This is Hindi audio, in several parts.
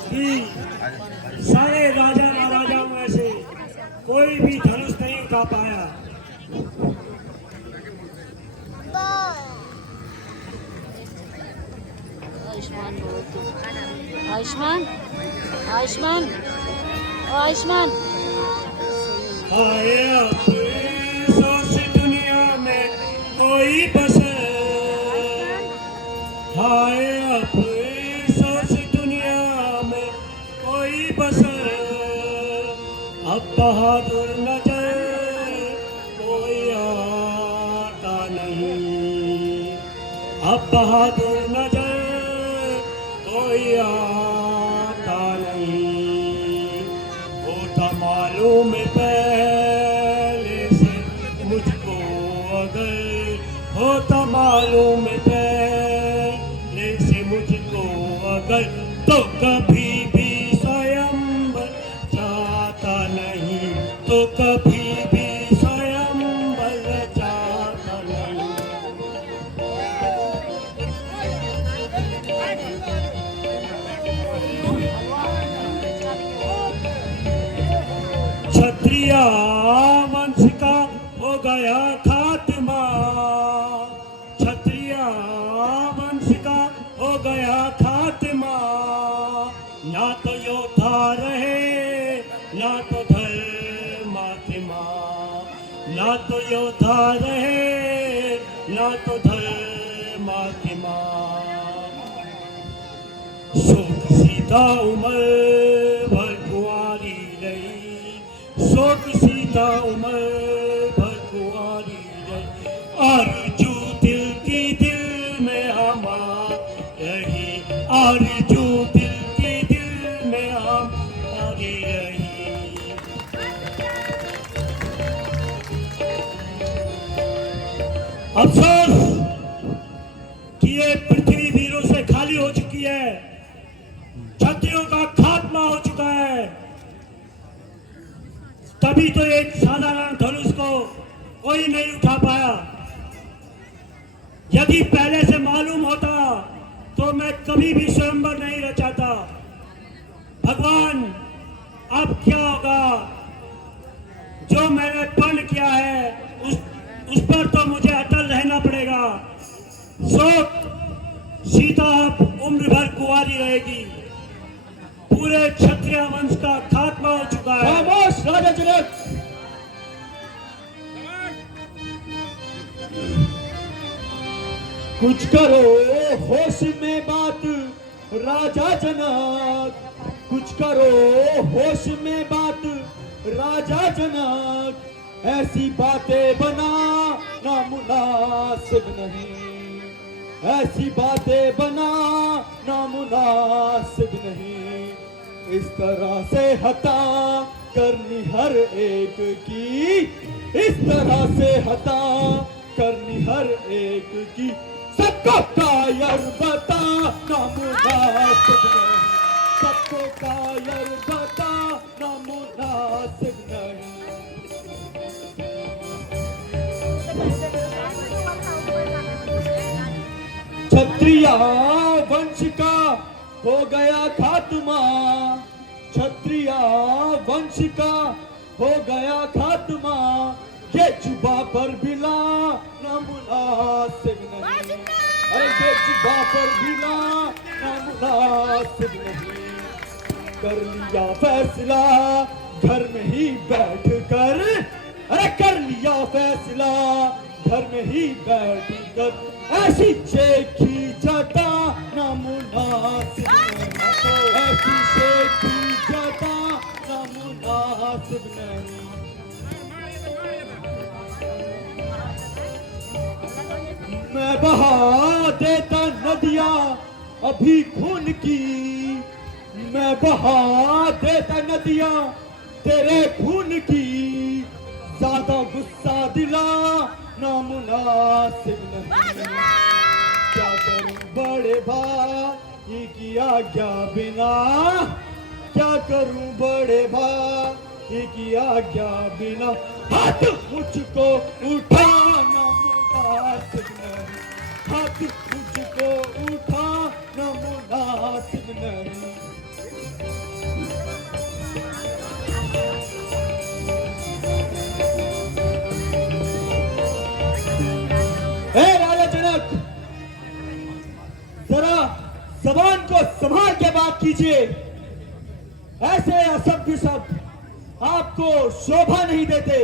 कि सारे राजा महाराजाओं में से कोई भी धनुष नहीं उठा पाया। आयुष्मान आयुष्मान आयुष्मान आए अफसोस दुनिया में कोई बसर, हाय अफसोस दुनिया में कोई बसर, अब बहादुर नजर कोई आता नहीं, अब बहादुर नजर कोई आता नहीं। होता मालूम पहले से मुझको, अगर होता मालूम पहले से मुझको अगर, तो कभी भी स्वयं जाता नहीं, तो कभी भी स्वयं जाता नहीं। क्षत्रिय वंश का हो गया खात्मा, क्षत्रिय वंश का हो गया खात्मा, ना तो योद्धा रहे ना तो धर्मात्मा, ना तो योद्धा रहे ना तो धर्मात्मा। शोक सीता उम्र भर कुंवारी रही, शोक सीता उम्र भर कुंवारी रही, आरज़ू दिल की दिल में हमारी, आरज़ू दिल की दिल में हमारी रही। अफसोस कि ये पृथ्वी वीरों से खाली हो चुकी है, क्षत्रियों का खात्मा हो चुका है। तभी तो एक साधारण धनुष को कोई नहीं उठा पाया। यदि पहले से मालूम होता तो मैं कभी भी स्वयंवर नहीं रचाता। भगवान, अब क्या होगा? जो मैंने प्रण किया है उस पर तो मुझे अटल रहना पड़ेगा। शोक सीता अब उम्र भर कुंवारी रहेगी। पूरे क्षत्रिय वंश का खात्मा हो चुका है। खामोश राजा जनक। कुछ करो होश में बात राजा जनक, कुछ करो होश में बात राजा जनक, ऐसी बातें बनाना मुनासिब नहीं, ऐसी बातें बनाना मुनासिब नहीं। इस तरह से हता करनी हर एक की, इस तरह से हता करनी हर एक की, सबको कायर बताना मुनासिब नहीं, सबको कायर बताना मुनासिब नहीं। क्षत्रिय वंश का हो गया खात्मा, क्षत्रिय वंश का हो गया खात्मा, ये जुबा पर बिला ना मुनासिब नहीं, ये जुबा पर बिला ना मुनासिब नहीं। कर लिया फैसला घर में ही बैठ कर, अरे कर लिया फैसला घर में ही बैठ कर, ऐसी शेखी जता ना मुनासिब नहीं, ऐसी शेखी जता ना मुनासिब नहीं। मैं बहा देता नदियाँ अभी खून की, मैं बहा देता नदियाँ तेरे खून की, ज्यादा गुस्सा दिला ना मुनासिब नहीं। क्या करूं बड़े भाई की आज्ञा बिना, क्या करूं बड़े भाई की आज्ञा बिना, हाथ मुझको उठाना मुनासिब नहीं, हाथ मुझको उठाना मुनासिब नहीं। हे राजा जनक, जरा जबान को संभाल के बात कीजिए। ऐसे असभ्य शब्द आपको शोभा नहीं देते।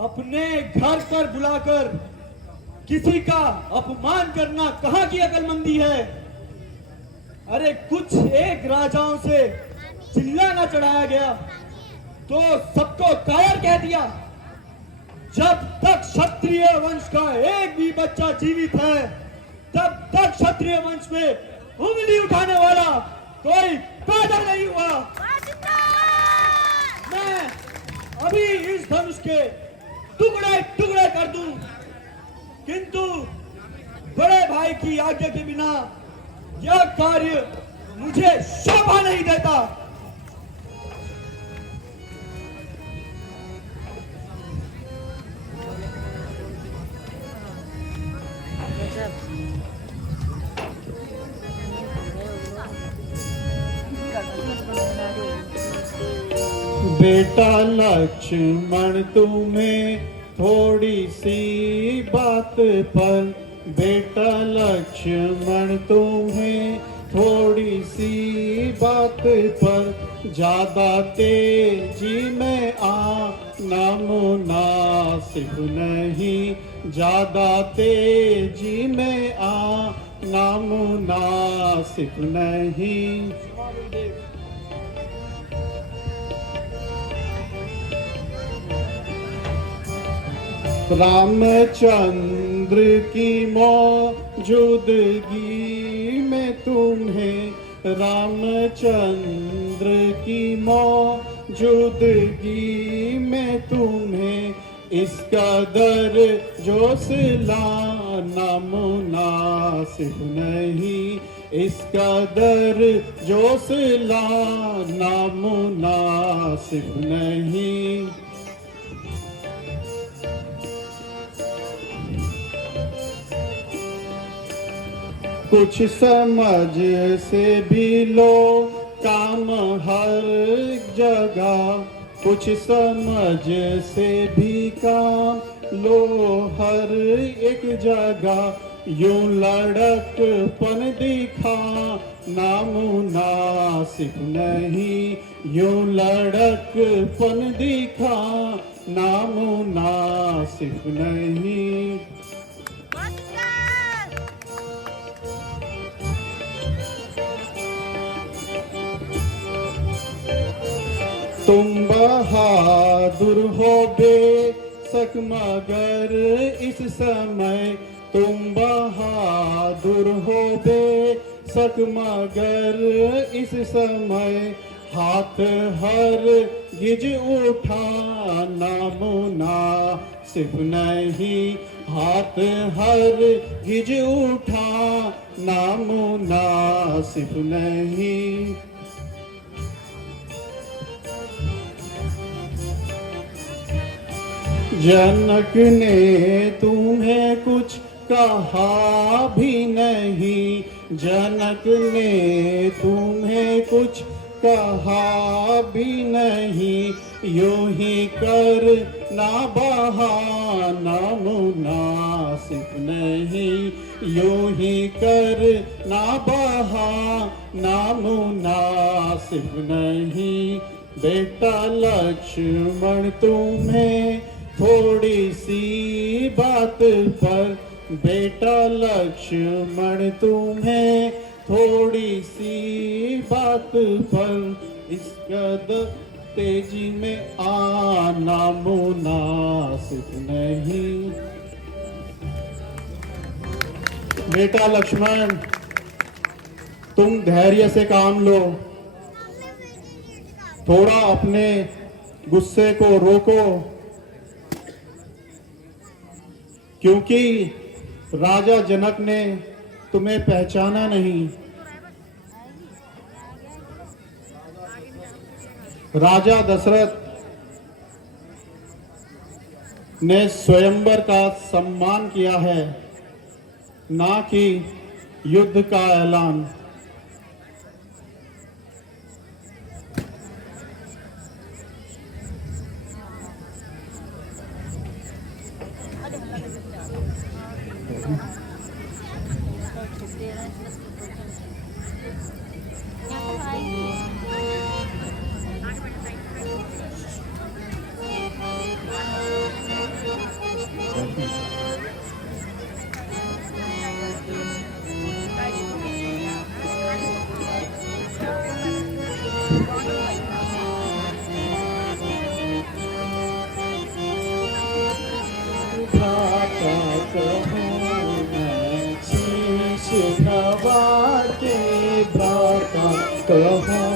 अपने घर पर बुलाकर किसी का अपमान करना कहाँ की अकलमंदी है। अरे कुछ एक राजाओं से चिल्लाना चढ़ाया गया तो सबको कायर कह दिया। जब तक क्षत्रिय वंश का एक भी बच्चा जीवित है, तब तक क्षत्रिय वंश में उंगली उठाने वाला कोई पैदा नहीं हुआ। मैं अभी इस धनुष के टुकड़े टुकड़े कर दूं, किंतु बड़े भाई की आज्ञा के बिना यह कार्य मुझे शोभा नहीं देता। बेटा लक्ष्मण तुम्हें थोड़ी सी बात पर, बेटा लक्ष्मण तुम्हें थोड़ी सी बात पर ज्यादा तेजी में आना मुनासिब नहीं, ज्यादा तेजी में आना मुनासिब नहीं। रामचंद्र की मौजूदगी में तुम्हें, रामचंद्र की मौजूदगी में तुम्हें इस कदर जोश लाना मुनासिब नहीं, इस कदर जोश लाना मुनासिब नहीं। कुछ समझ से भी लो काम हर जगह, कुछ समझ से भी काम लो हर एक जगह। यूं लड़कपन दिखा नामुनासिब नहीं, यूं लड़कपन दिखा नामुनासिब नहीं। तुम बहादुर हो बेशक मगर इस समय, तुम बहादुर हो बेशक मगर इस समय हाथ हर गिज उठाना मुनासिब नहीं, हाथ हर गिज उठाना मुनासिब नहीं। जनक ने तुम्हें कुछ कहा भी नहीं, जनक ने तुम्हें कुछ कहा भी नहीं। यूं ही कर ना बहाना मुनासिब नहीं, यूं ही कर ना बहाना मुनासिब नहीं। बेटा लक्ष्मण तुम्हें थोड़ी सी बात पर, बेटा लक्ष्मण तुम्हें थोड़ी सी बात पर इस कदर तेजी में आना मुनासिब नहीं। बेटा लक्ष्मण तुम धैर्य से काम लो, थोड़ा अपने गुस्से को रोको, क्योंकि राजा जनक ने तुम्हें पहचाना नहीं। राजा दशरथ ने स्वयंवर का सम्मान किया है, ना कि युद्ध का ऐलान। यहाँ पर आएंगे। उठाता कहूँ मैं शीश नवा के भ्राता कहूँ